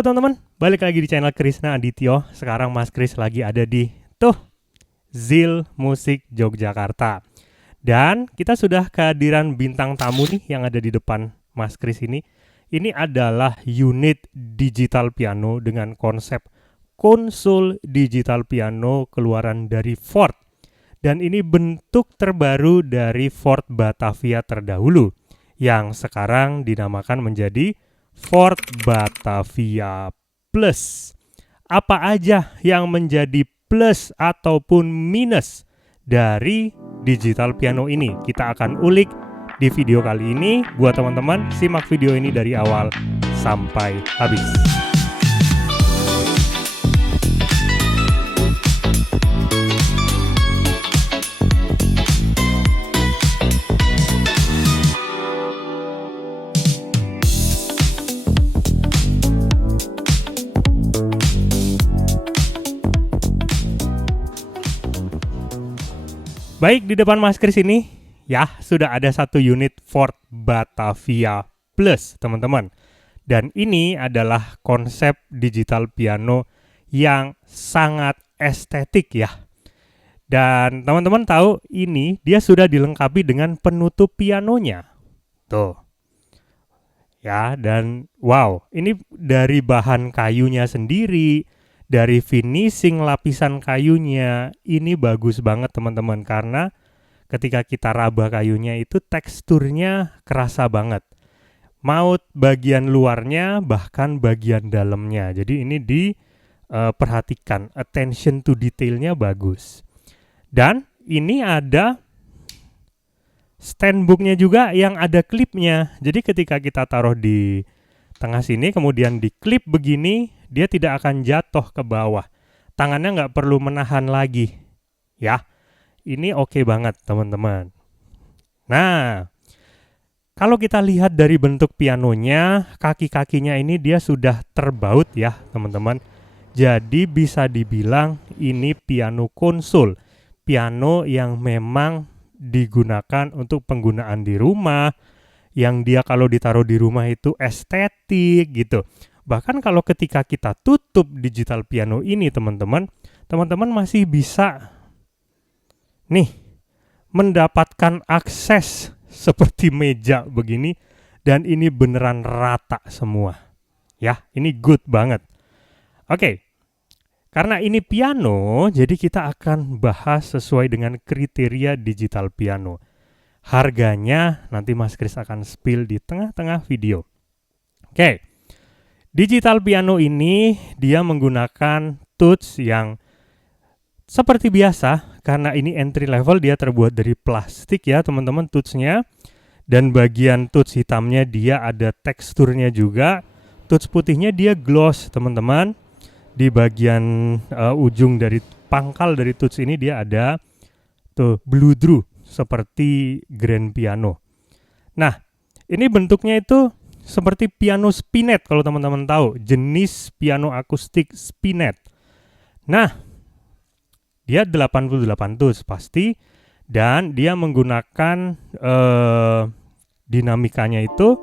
Halo teman-teman, balik lagi di channel Krisna Adityo. Sekarang Mas Kris lagi ada di ZIL Musik Yogyakarta. Dan kita sudah kehadiran bintang tamu nih yang ada di depan Mas Kris ini. Ini adalah unit digital piano dengan konsep konsul digital piano keluaran dari Ford. Dan ini bentuk terbaru dari Ford Batavia terdahulu yang sekarang dinamakan menjadi Ford Batavia Plus. Apa aja yang menjadi plus ataupun minus dari digital piano ini? Kita akan ulik di video kali ini. Buat teman-teman, simak video ini dari awal sampai habis. Baik, di depan Mas Kris ini ya sudah ada satu unit Ford Batavia Plus, teman-teman. Dan ini adalah konsep digital piano yang sangat estetik ya. Dan teman-teman tahu ini dia sudah dilengkapi dengan penutup pianonya. Tuh. Ya, dan wow, ini dari bahan kayunya sendiri, dari finishing lapisan kayunya, ini bagus banget teman-teman, karena ketika kita raba kayunya itu teksturnya kerasa banget. Maut bagian luarnya bahkan bagian dalamnya. Jadi ini diperhatikan, attention to detailnya bagus. Dan ini ada stand booknya juga yang ada klipnya. Jadi ketika kita taruh di tengah sini kemudian diklip begini, dia tidak akan jatuh ke bawah. Tangannya nggak perlu menahan lagi. Ya, ini oke banget teman-teman. Nah, kalau kita lihat dari bentuk pianonya, kaki-kakinya ini dia sudah terbaut ya teman-teman. Jadi bisa dibilang ini piano konsul. Piano yang memang digunakan untuk penggunaan di rumah, yang dia kalau ditaruh di rumah itu estetik gitu. Bahkan kalau ketika kita tutup digital piano ini teman-teman masih bisa nih mendapatkan akses seperti meja begini, dan ini beneran rata semua. Ya, ini good banget. Oke. Karena ini piano, jadi kita akan bahas sesuai dengan kriteria digital piano. Harganya nanti Mas Kris akan spill di tengah-tengah video. Oke. Digital piano ini dia menggunakan touch yang seperti biasa, karena ini entry level, dia terbuat dari plastik ya teman-teman touchnya. Dan bagian touch hitamnya dia ada teksturnya juga. Touch putihnya dia gloss teman-teman. Di bagian ujung dari pangkal dari touch ini dia ada tuh blue drew seperti grand piano. Nah, ini bentuknya itu seperti piano spinet kalau teman-teman tahu, jenis piano akustik spinet. Nah, dia 88 touch pasti, dan dia menggunakan dinamikanya itu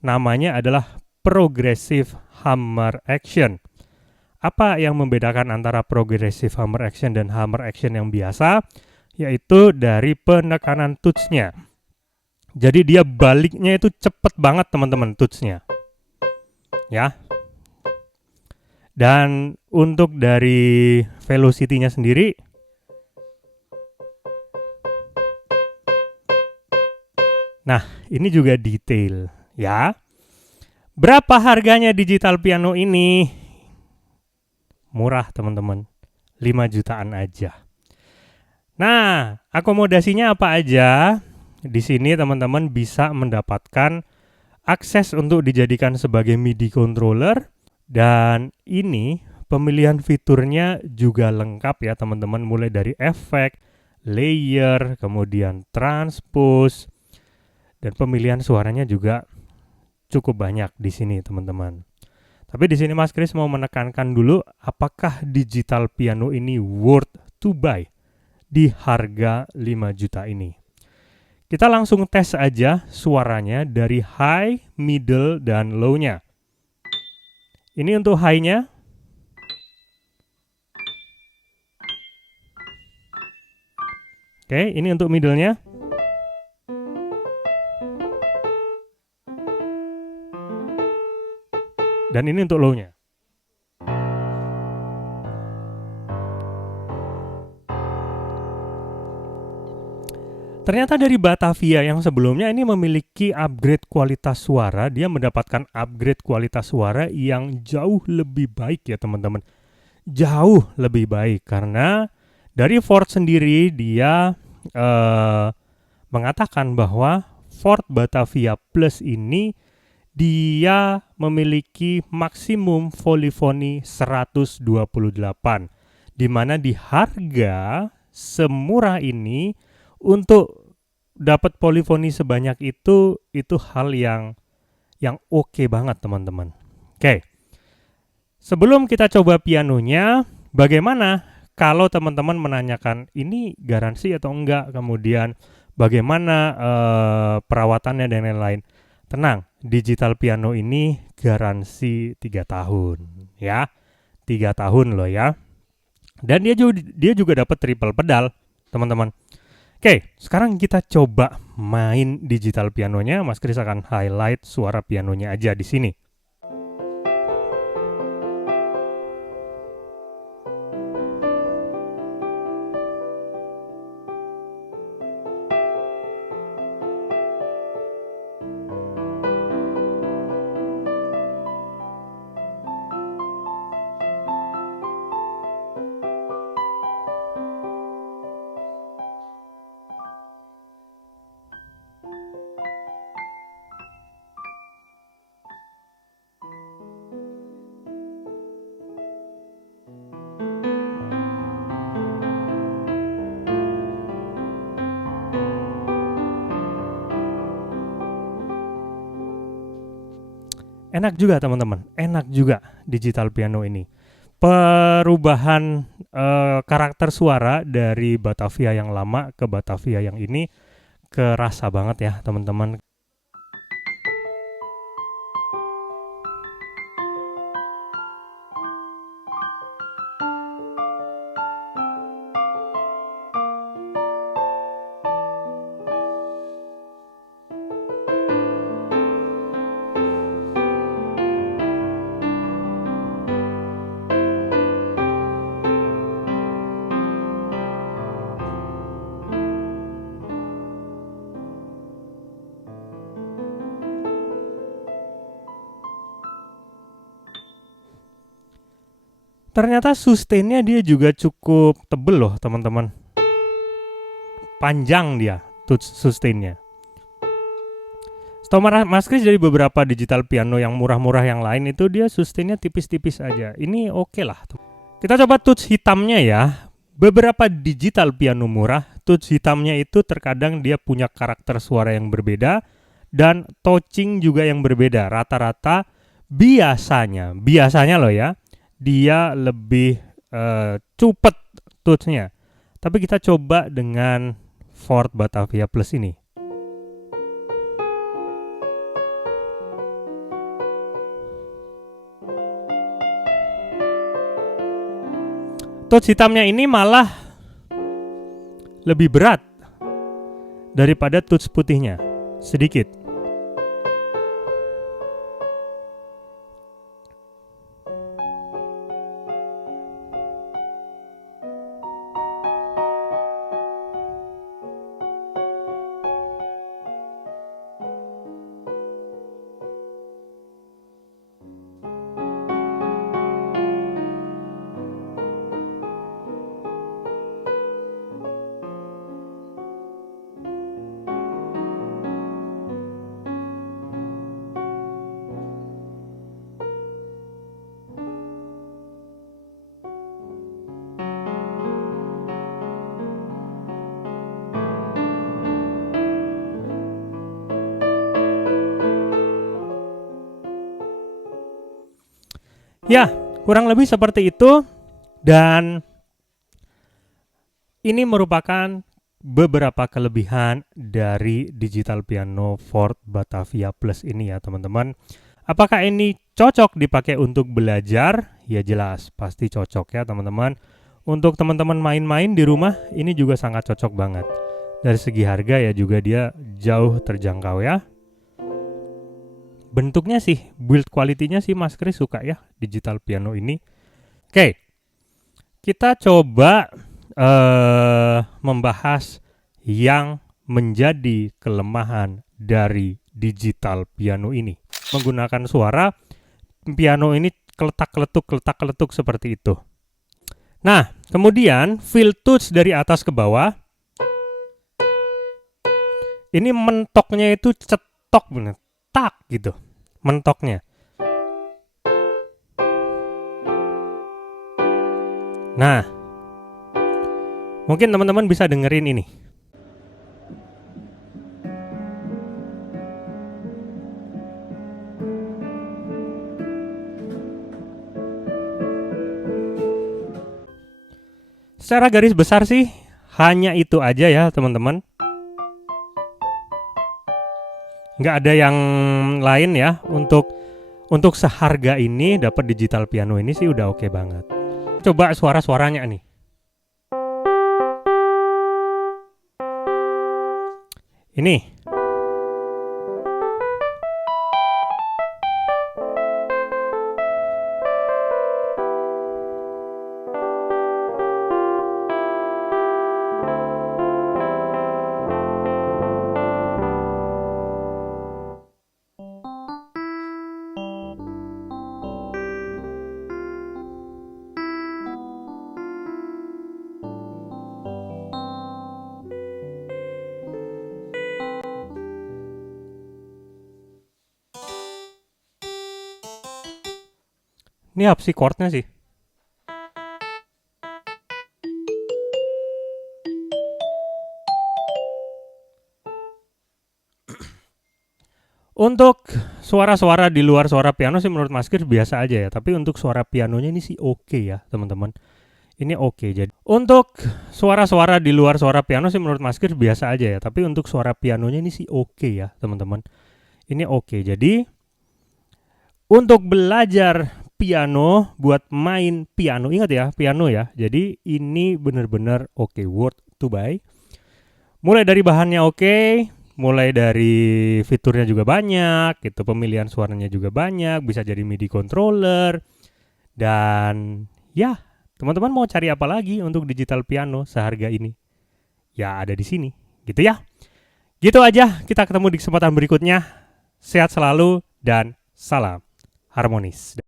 namanya adalah progressive hammer action. Apa yang membedakan antara progressive hammer action dan hammer action yang biasa? Yaitu dari penekanan touch-nya. Jadi dia baliknya itu cepet banget teman-teman touch-nya. Ya. Dan untuk dari velocity-nya sendiri, nah ini juga detail ya. Berapa harganya digital piano ini? Murah teman-teman, 5 jutaan aja. Nah, akomodasinya apa aja? Di sini teman-teman bisa mendapatkan akses untuk dijadikan sebagai MIDI controller, dan ini pemilihan fiturnya juga lengkap ya teman-teman, mulai dari efek, layer, kemudian transpose, dan pemilihan suaranya juga cukup banyak di sini teman-teman. Tapi di sini Mas Kris mau menekankan dulu, apakah digital piano ini worth to buy di harga 5 juta ini. Kita langsung tes aja suaranya dari high, middle, dan low-nya. Ini untuk high-nya. Oke, ini untuk middle-nya. Dan ini untuk low-nya. Ternyata dari Batavia yang sebelumnya ini memiliki upgrade kualitas suara. Dia mendapatkan upgrade kualitas suara yang jauh lebih baik ya teman-teman. Jauh lebih baik karena dari Ford sendiri dia mengatakan bahwa Ford Batavia Plus ini dia memiliki maksimum polyphony 128, di mana di harga semurah ini untuk dapat polyphony sebanyak itu hal yang oke banget teman-teman. Oke. Sebelum kita coba pianonya, bagaimana kalau teman-teman menanyakan ini garansi atau enggak, kemudian bagaimana perawatannya dan lain-lain. Tenang, digital piano ini garansi 3 tahun ya. 3 tahun loh ya. Dan dia juga dapat triple pedal, teman-teman. Oke, sekarang kita coba main digital pianonya. Mas Kris akan highlight suara pianonya aja di sini. Enak juga teman-teman, enak juga digital piano ini. Perubahan karakter suara dari Batavia yang lama ke Batavia yang ini kerasa banget ya teman-teman. Ternyata sustainnya dia juga cukup tebel loh teman-teman. Panjang dia sustainnya. Setahu Mas Kris dari beberapa digital piano yang murah-murah yang lain itu dia sustainnya tipis-tipis aja. Ini oke lah. Kita coba touch hitamnya ya. Beberapa digital piano murah, touch hitamnya itu terkadang dia punya karakter suara yang berbeda dan touching juga yang berbeda. Rata-rata biasanya loh ya, dia lebih cepet touchnya. Tapi kita coba dengan Ford Batavia Plus ini. Touch hitamnya ini malah lebih berat daripada touch putihnya sedikit. Ya, kurang lebih seperti itu. Dan ini merupakan beberapa kelebihan dari digital piano Ford Batavia Plus ini ya teman-teman. Apakah ini cocok dipakai untuk belajar? Ya jelas, pasti cocok ya teman-teman. Untuk teman-teman main-main di rumah, ini juga sangat cocok banget. Dari segi harga ya juga dia jauh terjangkau ya. Bentuknya sih, build quality-nya sih Mas Kris suka ya digital piano ini. Oke, kita coba membahas yang menjadi kelemahan dari digital piano ini. Menggunakan suara, piano ini keletak-keletuk seperti itu. Nah, kemudian feel touch dari atas ke bawah. Ini mentoknya itu cetok bener, tak gitu. Mentoknya. Nah, mungkin teman-teman bisa dengerin ini. Secara garis besar sih hanya itu aja ya teman-teman. Nggak ada yang lain ya. Untuk seharga ini dapat digital piano ini sih udah oke banget. Coba suara-suaranya nih. Ini. Ini apa chordnya sih? Untuk suara-suara di luar suara piano sih menurut Mas Kris biasa aja ya. Tapi untuk suara pianonya ini sih oke ya teman-teman. Ini oke. Jadi untuk suara-suara di luar suara piano sih menurut Mas Kris biasa aja ya. Tapi untuk suara pianonya ini sih oke ya teman-teman. Ini oke. Jadi untuk belajar piano, buat main piano, ingat ya piano ya. Jadi ini bener-bener oke, worth to buy. Mulai dari bahannya oke, mulai dari fiturnya juga banyak, gitu. Pemilihan suaranya juga banyak, bisa jadi MIDI controller. Dan ya, teman-teman mau cari apa lagi untuk digital piano seharga ini? Ya ada di sini, gitu ya. Gitu aja, kita ketemu di kesempatan berikutnya. Sehat selalu dan salam harmonis.